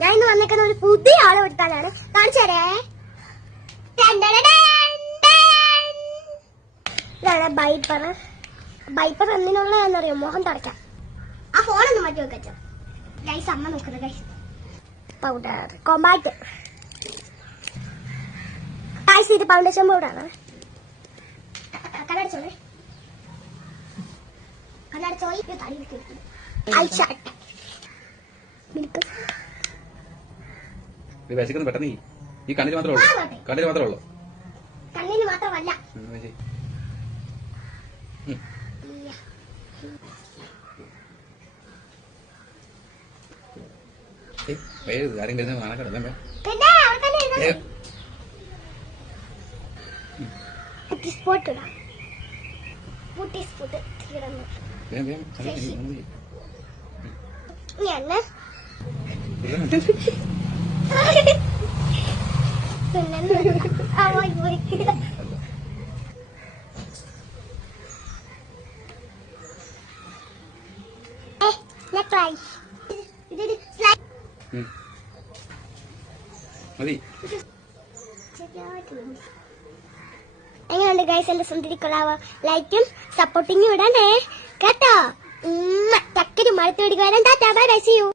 ഞാൻ ഇന്ന് വന്നേക്കുന്ന ഒരു പുതിയ ആളെ എടുത്താലാണ്. കാണിച്ചു തരേ. ഇതാണ് ബൈപ്പർ. ബൈപ്പർ എന്തിനുള്ളതാണെന്നറിയോ? മോഹം തുടയ്ക്കാം. ആ ഫോണൊന്ന് മാറ്റി വെക്കച്ചോ. ഗൈസ് അമ്മ നോക്കുന്നത് ഗൈസ്. Powder compact. ഗൈസ് ഇത് ഫൗണ്ടേഷൻ പൗഡറാണ്. കണ്ണടച്ചോളേ. കണ്ണടച്ചോയി തടി വെക്കും. ഐഷാട്ട് പെട്ടെന്ന് ഈ കണ്ണിന് മാത്രമേ ഉള്ളൂ. കണ്ണിന് മാത്രമേ ഉള്ളൂ. കണ്ണിന് മാത്രമല്ല. എങ്ങനെയുണ്ട് ഗൈസ് എന്റെ സുന്ദരിക്കൊള്ളാവോ? ലൈക്കും സപ്പോർട്ടിങ്ങും ഇടണേ കേട്ടോ. ചക്കരി മഴത്ത് പിടിക്കുവാനും tata bye bye see U.